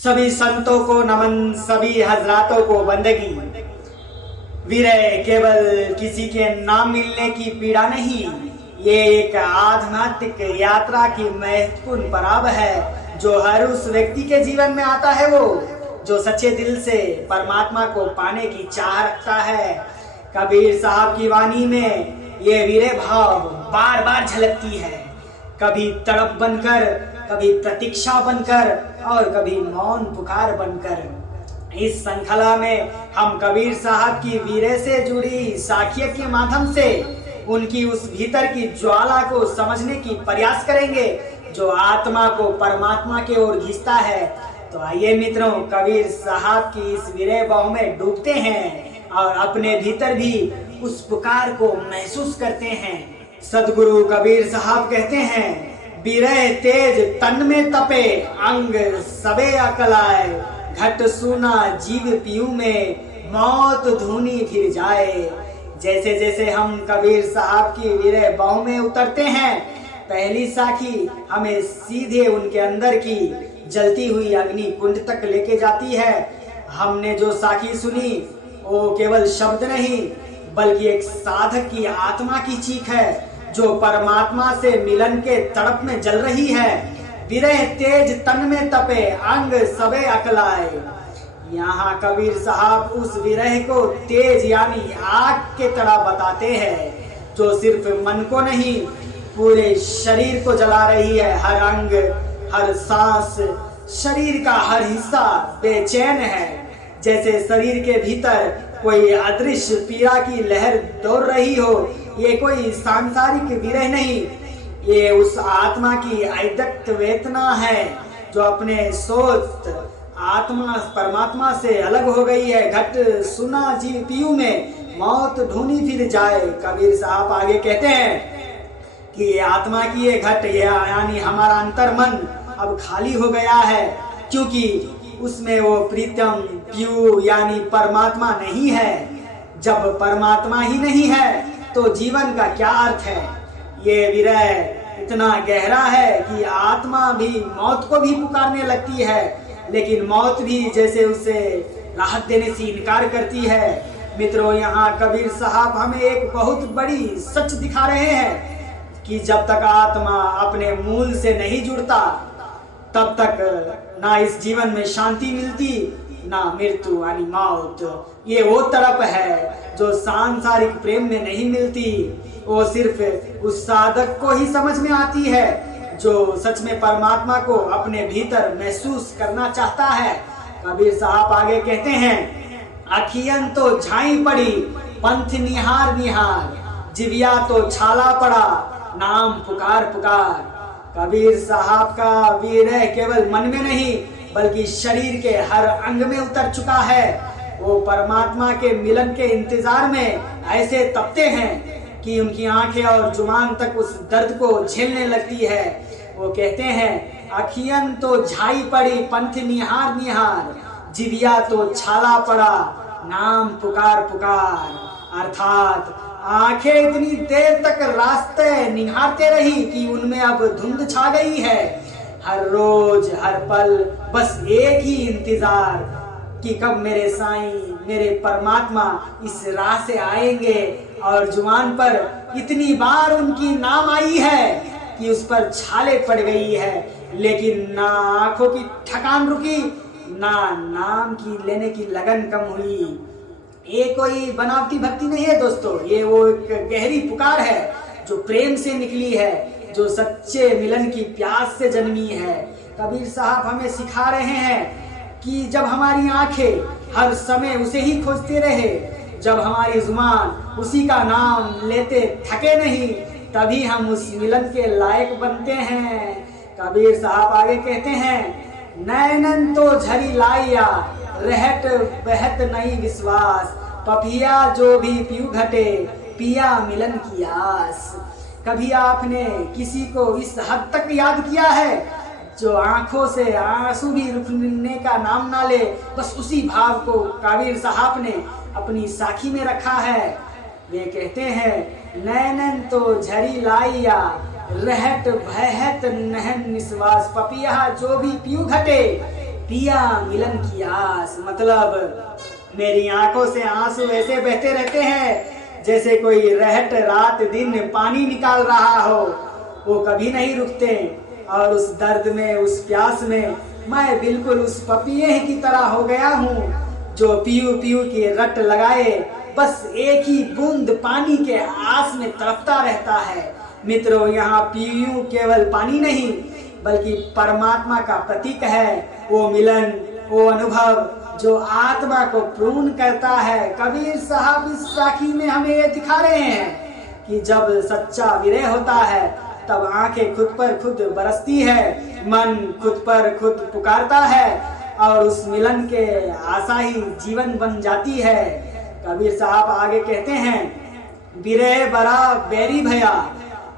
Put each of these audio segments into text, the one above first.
सभी संतों को नमन, सभी हजरातों को बंदगी। विरह केवल किसी के नाम मिलने की पीड़ा नहीं, ये एक आध्यात्मिक यात्रा की महत्वपूर्ण पड़ाव है जो हर उस व्यक्ति के जीवन में आता है, वो जो सच्चे दिल से परमात्मा को पाने की चाह रखता है। कबीर साहब की वाणी में ये विरह भाव बार बार झलकती है, कभी तड़प बनकर, कभी प्रतीक्षा बनकर और कभी मौन पुकार बनकर। इस श्रृंखला में हम कबीर साहब की विरह से जुड़ी साखियत के माध्यम से उनकी उस भीतर की ज्वाला को समझने की प्रयास करेंगे जो आत्मा को परमात्मा की ओर खींचता है। तो आइए मित्रों, कबीर साहब की इस विरह भाव में डूबते हैं और अपने भीतर भी उस पुकार को महसूस करते हैं। सदगुरु कबीर साहब कहते हैं, विरह तेज तन में तपे, अंग सबे अकलाए, घट सुना जीव पीऊ में, मौत धुनी फिर जाए। जैसे जैसे हम कबीर साहब की विरह बाहों में उतरते हैं, पहली साखी हमें सीधे उनके अंदर की जलती हुई अग्नि कुंड तक लेके जाती है। हमने जो साखी सुनी वो केवल शब्द नहीं बल्कि एक साधक की आत्मा की चीख है जो परमात्मा से मिलन के तड़प में जल रही है। विरह तेज तन में तपे, अंग सबे अकलाए। यहाँ कबीर साहब उस विरह को तेज यानी आग के तरह बताते हैं जो सिर्फ मन को नहीं पूरे शरीर को जला रही है। हर अंग, हर सांस, शरीर का हर हिस्सा बेचैन है, जैसे शरीर के भीतर कोई अदृश्य पीड़ा की लहर दौड़ रही हो। ये कोई सांसारिक विरह नहीं, ये उस आत्मा की अद्वैत वेदना है जो अपने सोच आत्मा परमात्मा से अलग हो गई है। घट सुना जीव पीऊ में, मौत ढूंढी फिर जाए। कबीर साहब आगे कहते हैं कि आत्मा की ये घट, ये यानी हमारा अंतर मन अब खाली हो गया है, क्योंकि उसमें वो प्रीतम पीऊ यानी परमात्मा नहीं है। जब परमात्मा ही नहीं है तो जीवन का क्या अर्थ है। ये विरह इतना गहरा है कि आत्मा भी मौत को भी पुकारने लगती है, लेकिन मौत भी जैसे उसे राहत देने से इनकार करती है। मित्रों, यहाँ कबीर साहब हमें एक बहुत बड़ी सच दिखा रहे हैं कि जब तक आत्मा अपने मूल से नहीं जुड़ता तब तक ना इस जीवन में शांति मिलती, ना मृत्यु यानी मौत। ये वो तड़प है जो सांसारिक प्रेम में नहीं मिलती, वो सिर्फ उस साधक को ही समझ में आती है जो सच में परमात्मा को अपने भीतर महसूस करना चाहता है। कबीर साहब आगे कहते हैं, अखियन तो झाई पड़ी, पंथ निहार निहार, जिविया तो छाला पड़ा, नाम पुकार पुकार। कबीर साहब का विरह केवल मन में नहीं बल्कि शरीर के हर अंग में उतर चुका है। वो परमात्मा के मिलन के इंतजार में ऐसे तपते हैं कि उनकी आंखें और जुबान तक उस दर्द को झेलने लगती है। वो कहते हैं, अखियन तो झाई पड़ी, पंथ निहार निहार, जिविया तो छाला पड़ा, नाम पुकार पुकार। अर्थात आंखें इतनी देर तक रास्ते निहारते रही कि उनमें अब धुंध छा गई है। हर रोज हर पल बस एक ही इंतजार कि कब मेरे साईं, मेरे परमात्मा इस राह से आएंगे। और जुबान पर इतनी बार उनकी नाम आई है कि उस पर छाले पड़ गई है, लेकिन ना आंखों की थकान रुकी, ना नाम की लेने की लगन कम हुई। ये कोई बनावटी भक्ति नहीं है दोस्तों, ये वो एक गहरी पुकार है जो प्रेम से निकली है, जो सच्चे मिलन की प्यास से जन्मी है। कबीर साहब हमें सिखा रहे हैं कि जब हमारी आंखें हर समय उसे ही खोजते रहे, जब हमारी जुबान उसी का नाम लेते थके नहीं, तभी हम उस मिलन के लायक बनते हैं। कबीर साहब आगे कहते हैं, नैनन तो झरी लाइया, रहत बहत नहीं विश्वास, पपिया जो भी पीऊ घटे, पिया मिलन की आस। कभी आपने किसी को इस हद तक याद किया है जो आंखों से आंसू भी रुकने का नाम ना ले? बस उसी भाव को कबीर साहब ने अपनी साखी में रखा है। वे कहते हैं, नैनन तो झरी लाइया, रहत भहत नहन निश्वास, पपिया जो भी पीऊ घटे, पिया मिलन की आस। मतलब मेरी आंखों से आंसू ऐसे बहते रहते हैं जैसे कोई रहट रात दिन पानी निकाल रहा हो, वो कभी नहीं रुकते। और उस दर्द में, उस प्यास में मैं बिल्कुल उस पपीहे की तरह हो गया हूँ जो पीयू पीयू की रट लगाए बस एक ही बूंद पानी के आस में तड़पता रहता है। मित्रों, यहाँ पीयू केवल पानी नहीं बल्कि परमात्मा का प्रतीक है। वो मिलन, वो अनुभव जो आत्मा को पूर्ण करता है। कबीर साहब इस साखी में हमें ये दिखा रहे हैं कि जब सच्चा विरह होता है तब आंखें खुद पर खुद बरसती है, मन खुद पर खुद पुकारता है और उस मिलन के आशा ही जीवन बन जाती है। कबीर साहब आगे कहते हैं, विरह बड़ा बैरी भया,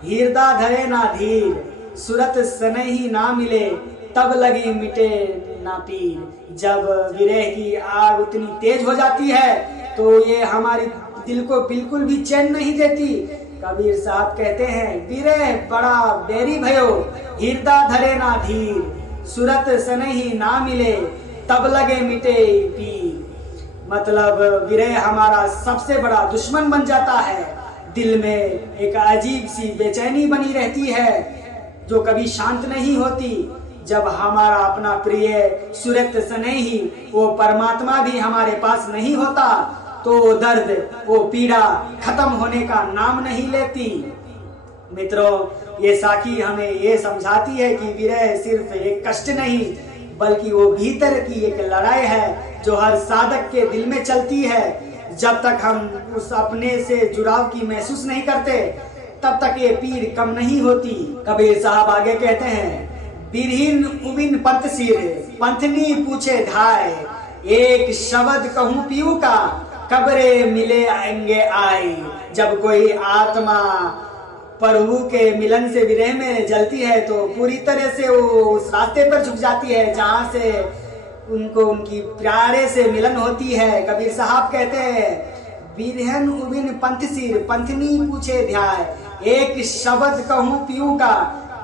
हृदय धरे ना धीर, सूरत सनही ना मिले, तब लगी मिटे ना पीर। जब विरह की आग उतनी तेज हो जाती है तो ये हमारी दिल को बिल्कुल भी चैन नहीं देती। कबीर साहब कहते हैं, विरह बड़ा बैरी भयो, हृदय धरे ना धीर, सूरत सनही ना मिले, तब लगे मिटे पीर। मतलब विरह हमारा सबसे बड़ा दुश्मन बन जाता है। दिल में एक अजीब सी बेचैनी बनी रहती है जो कभी शांत नहीं होती। जब हमारा अपना प्रिय सूरत सनेही, वो परमात्मा भी हमारे पास नहीं होता तो वो दर्द, वो पीड़ा खत्म होने का नाम नहीं लेती। मित्रों, ये साखी हमें ये समझाती है कि विरह सिर्फ एक कष्ट नहीं बल्कि वो भीतर की एक लड़ाई है जो हर साधक के दिल में चलती है। जब तक हम उस अपने से जुड़ाव की महसूस नहीं करते तब तक ये पीड़ कम नहीं होती। कबीर साहब आगे कहते हैं, बिरहीन उबिन पंथ सिर, पंथनी पूछे धाय, एक शब्द कहूँ पीऊ का, कब्रे मिले आएंगे आए। जब कोई आत्मा प्रभु के मिलन से विरह में जलती है तो पूरी तरह से वो उस रास्ते पर झुक जाती है जहाँ से उनको उनकी प्यारे से मिलन होती है। कबीर साहब कहते हैं, बिरहन उबिन पंथ सिर, पंथनी पूछे ध्याय, एक शब्द कहूँ पीऊ का,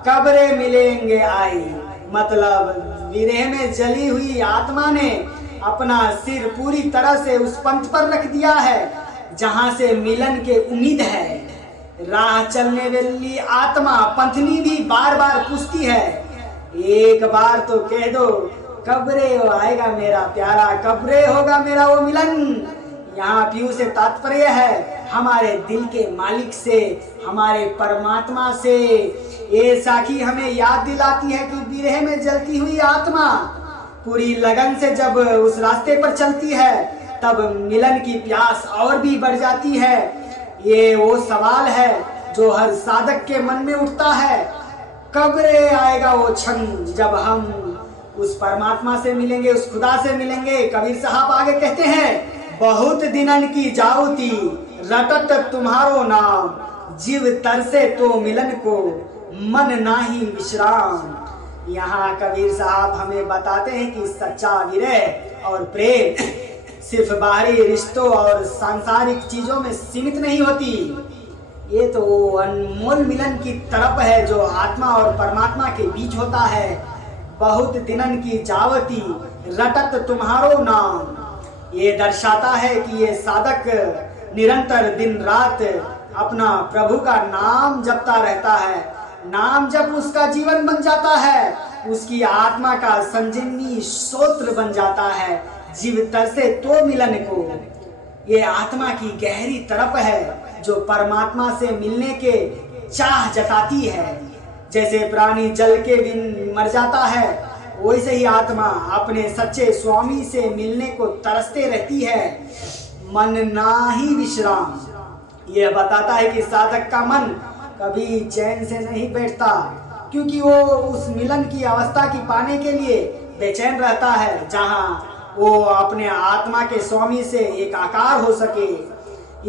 कब्रे मिलेंगे आई। मतलब विरह में जली हुई आत्मा ने अपना सिर पूरी तरह से उस पंथ पर रख दिया है जहाँ से मिलन के उम्मीद है। राह चलने वाली आत्मा पंथनी भी बार बार पूछती है, एक बार तो कह दो, कब्रे आएगा मेरा प्यारा, कब्रे होगा मेरा वो मिलन। यहाँ पीयू से तात्पर्य है हमारे दिल के मालिक से, हमारे परमात्मा से। ये साखी हमें याद दिलाती है कि विरह में जलती हुई आत्मा पूरी लगन से जब उस रास्ते पर चलती है तब मिलन की प्यास और भी बढ़ जाती है। ये वो सवाल है जो हर साधक के मन में उठता है, कब रे आएगा वो क्षण जब हम उस परमात्मा से मिलेंगे, उस खुदा से मिलेंगे। कबीर साहब आगे कहते हैं, बहुत दिनन की जाऊती रटत तुम्हारो नाम, जीव तरसे तो मिलन को मन नाही विश्राम। यहाँ कबीर साहब हमें बताते हैं कि सच्चा विरह और प्रेम सिर्फ बाहरी रिश्तों और सांसारिक चीजों में सीमित नहीं होती। ये तो अनमोल मिलन की तरफ है जो आत्मा और परमात्मा के बीच होता है। बहुत दिनन की जावती रटत तुम्हारो नाम, ये दर्शाता है कि ये साधक निरंतर दिन रात अपना प्रभु का नाम जपता रहता है। नाम जब उसका जीवन बन जाता है, उसकी आत्मा का संजीवनी स्तोत्र बन जाता है। जीव तरसे तो मिलन को, ये आत्मा की गहरी तरफ है जो परमात्मा से मिलने के चाह जताती है। जैसे प्राणी जल के बिन मर जाता है, वैसे ही आत्मा अपने सच्चे स्वामी से मिलने को तरसते रहती है। मन नाही विश्राम, यह बताता है कि साधक का मन कभी चैन से नहीं बैठता, क्योंकि वो उस मिलन की अवस्था की पाने के लिए बेचैन रहता है जहाँ वो अपने आत्मा के स्वामी से एक आकार हो सके।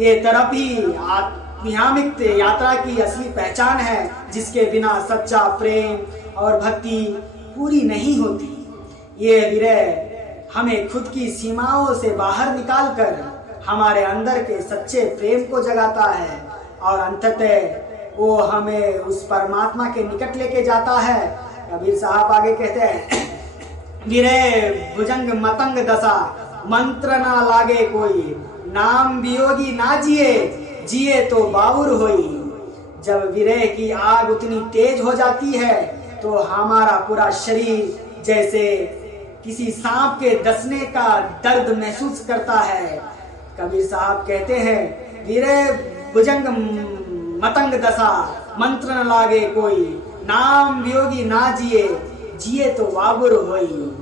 ये तरफ ही आध्यात्मिक यात्रा की असली पहचान है, जिसके बिना सच्चा प्रेम और भक्ति पूरी नहीं होती। ये विरह हमें खुद की सीमाओं से बाहर निकालकर हमारे अंदर के सच्चे प्रेम को जगाता है और अंततः वो हमें उस परमात्मा के निकट लेके जाता है। कबीर साहब आगे कहते हैं, विरह भुजंग मतंग दशा, मंत्र ना लागे कोई, नाम वियोगी ना जिए, जिए तो बाबुर होई। जब विरह की आग उतनी तेज हो जाती है तो हमारा पूरा शरीर जैसे किसी सांप के डसने का दर्द महसूस करता है। कबीर साहब कहते हैं, विरह भुजंग मतंग दशा, मंत्र न लागे कोई, नाम वियोगी ना जिए, जिए तो बाबुर होई।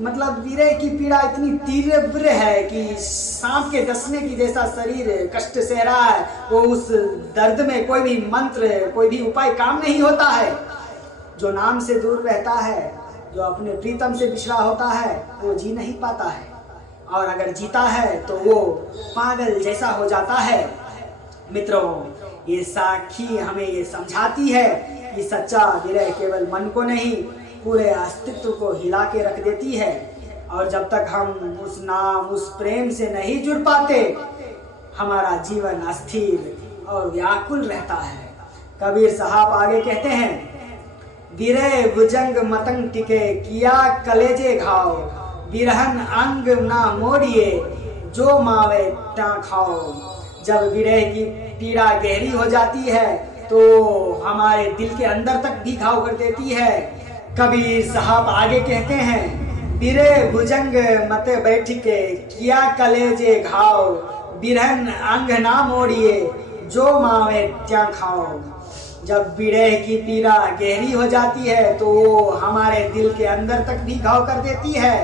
मतलब विरह की पीड़ा इतनी तीव्र है कि सांप के डसने की जैसा शरीर कष्ट सह रहा है। वो उस दर्द में कोई भी मंत्र, कोई भी उपाय काम नहीं होता है। जो नाम से दूर रहता है, जो अपने प्रीतम से बिछड़ा होता है, वो जी नहीं पाता है, और अगर जीता है तो वो पागल जैसा हो जाता है। मित्रों, ये साखी हमें ये समझाती है कि सच्चा विरह केवल मन को नहीं, पूरे अस्तित्व को हिला के रख देती है। और जब तक हम उस नाम, उस प्रेम से नहीं जुड़ पाते, हमारा जीवन अस्थिर और व्याकुल रहता है। कबीर साहब आगे कहते हैं, विरह भुजंग मतंग टिके, किया कलेजे घाव, बिरहन अंग ना मोड़िए, जो मावे ता खाओ। जब विरह की पीड़ा गहरी हो जाती है तो हमारे दिल के अंदर तक भी घाव कर देती है। कबीर साहब आगे कहते हैं, विरह भुजंग मत बैठ के, किया कलेजे घाव, बिरहन अंग ना मोड़िए, जो मावे त्या खाओ। जब विरह की पीड़ा गहरी हो जाती है तो वो हमारे दिल के अंदर तक भी घाव कर देती है।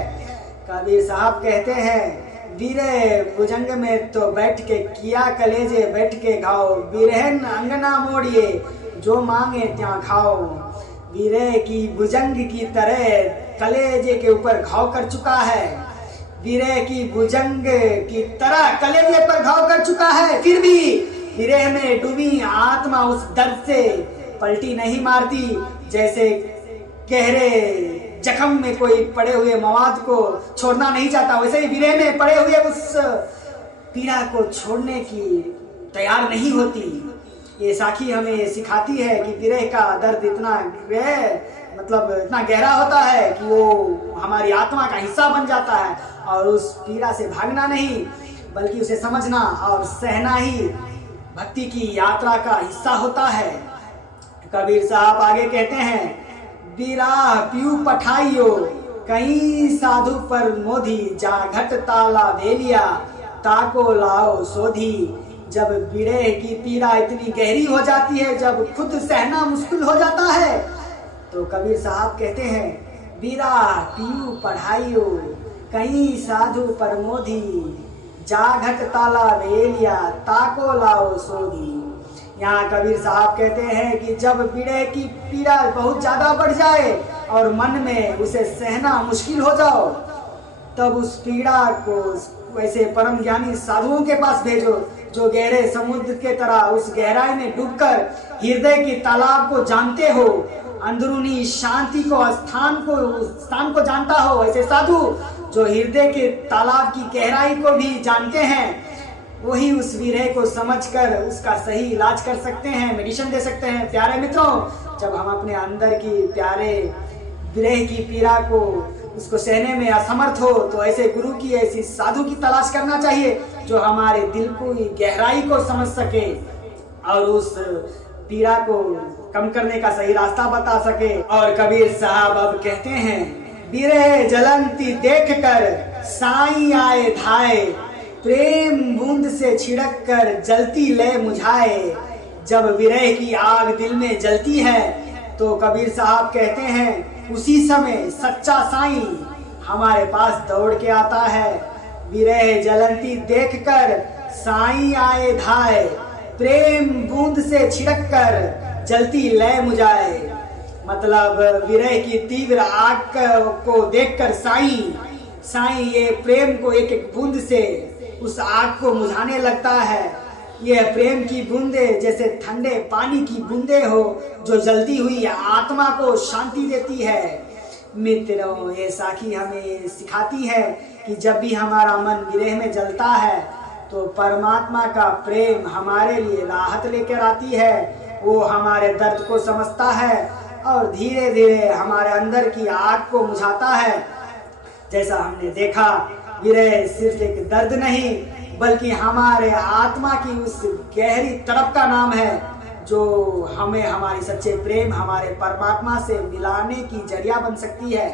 कबीर साहब कहते हैं, विरह भुजंग में तो बैठ के, किया कलेजे बैठ के घाव, बिरहन अंग ना मोड़िए, जो मांगे त्या खाओ। विरह की भुजंग की तरह कलेजे के ऊपर घाव कर चुका है। विरह की भुजंग की तरह कलेजे पर घाव कर चुका है, फिर भी विरह में डूबी आत्मा उस दर्द से पलटी नहीं मारती। जैसे गहरे जख्म में कोई पड़े हुए मवाद को छोड़ना नहीं चाहता, वैसे ही विरह में पड़े हुए उस पीड़ा को छोड़ने की तैयार नहीं होती। ये साखी हमें सिखाती है कि विरह का दर्द इतना गहरा होता है कि वो हमारी आत्मा का हिस्सा बन जाता है, और उस पीड़ा से भागना नहीं बल्कि उसे समझना और सहना ही भक्ति की यात्रा का हिस्सा होता है। कबीर साहब आगे कहते हैं, बिराह पीऊ पठाइयो, कहीं साधु पर मोधी, जा घट ताला वेलिया, ताको लाओ सोधी। जब विरह की पीड़ा इतनी गहरी हो जाती है, जब खुद सहना मुश्किल हो जाता है, तो कबीर साहब कहते हैं, बिराह पीऊ पढ़ाइयो, कहीं साधु पर मोधी, जा घट ताला वेलिया, ताको लाओ सोधी। यहाँ कबीर साहब कहते हैं कि जब विरह की पीड़ा बहुत ज्यादा बढ़ जाए और मन में उसे सहना मुश्किल हो जाओ, तब उस पीड़ा को वैसे परम ज्ञानी साधुओं के पास भेजो, जो गहरे समुद्र के तरह उस गहराई में डूबकर हृदय की तालाब को जानते हो, अंदरूनी शांति को स्थान को जानता हो। ऐसे साधु जो हृदय के तालाब की गहराई को भी जानते हैं, वही उस विरह को समझकर उसका सही इलाज कर सकते हैं, मेडिसिन दे सकते हैं। प्यारे मित्रों, जब हम अपने अंदर की प्यारे विरह की पीड़ा को उसको सहने में असमर्थ हो, तो ऐसे गुरु की, ऐसी साधु की तलाश करना चाहिए जो हमारे दिल को गहराई को समझ सके और उस पीड़ा को कम करने का सही रास्ता बता सके। और कबीर साहब अब कहते हैं, विरह जलंती देख कर साईं आए धाए, प्रेम बूंद से छिड़क कर जलती ले मुझाए। जब विरह की आग दिल में जलती है तो कबीर साहब कहते हैं, उसी समय सच्चा साईं हमारे पास दौड़ के आता है। विरह जलंती देखकर साईं आए धाए, प्रेम बूंद से छिड़क कर जलती लय मुझाए। मतलब विरह की तीव्र आग को देखकर साईं ये प्रेम को एक एक बूंद से उस आग को मुझाने लगता है। यह प्रेम की बूंदे जैसे ठंडे पानी की बूंदे हो, जो जलती हुई आत्मा को शांति देती है। मित्रों, ये साखी हमें सिखाती है कि जब भी हमारा मन विरह में जलता है तो परमात्मा का प्रेम हमारे लिए राहत लेकर आती है। वो हमारे दर्द को समझता है और धीरे धीरे हमारे अंदर की आग को बुझाता है। जैसा हमने देखा, विरह सिर्फ एक दर्द नहीं बल्कि हमारे आत्मा की उस गहरी तड़प का नाम है जो हमें हमारे सच्चे प्रेम, हमारे परमात्मा से मिलाने की जरिया बन सकती है।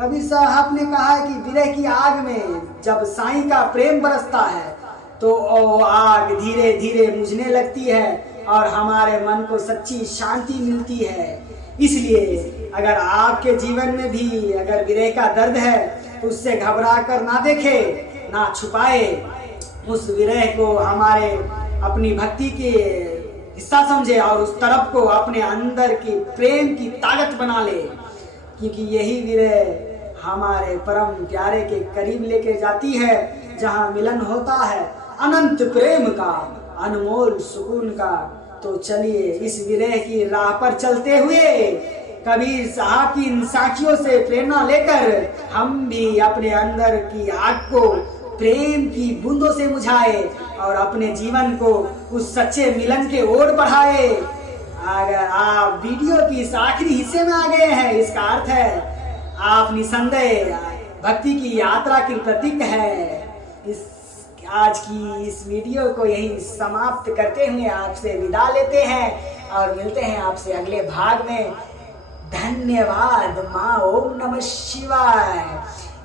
कबीर साहब ने कहा है कि विरह की आग में जब साईं का प्रेम बरसता है तो वो आग धीरे धीरे बुझने लगती है और हमारे मन को सच्ची शांति मिलती है। इसलिए अगर आपके जीवन में भी अगर विरह का दर्द है तो उससे घबरा कर ना देखे, ना छुपाए, उस विरह को हमारे अपनी भक्ति के हिस्सा समझे और उस तरफ को अपने अंदर की प्रेम की ताकत बना ले, क्योंकि यही विरह हमारे परम प्यारे के करीब लेके जाती है, जहां मिलन होता है अनंत प्रेम का, अनमोल सुकून का। तो चलिए इस विरह की राह पर चलते हुए कबीर साहब की इन साखियों से प्रेरणा लेकर हम भी अपने अंदर की आग को प्रेम की बूंदों से बुझाए और अपने जीवन को उस सच्चे मिलन के ओर बढ़ाए। अगर आप वीडियो की इस आखिरी हिस्से में आ गए हैं, इसका अर्थ है आप निसंदेह भक्ति की यात्रा की प्रतीक है। आज की इस वीडियो को यही समाप्त करते हुए आपसे विदा लेते हैं और मिलते हैं आपसे अगले भाग में। धन्यवाद। माँ ओम नमः शिवाय।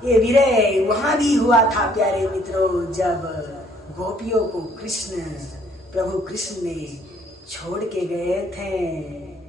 ये विरह वहां भी हुआ था प्यारे मित्रों, जब गोपियों को प्रभु कृष्ण ने छोड़ के गए थे।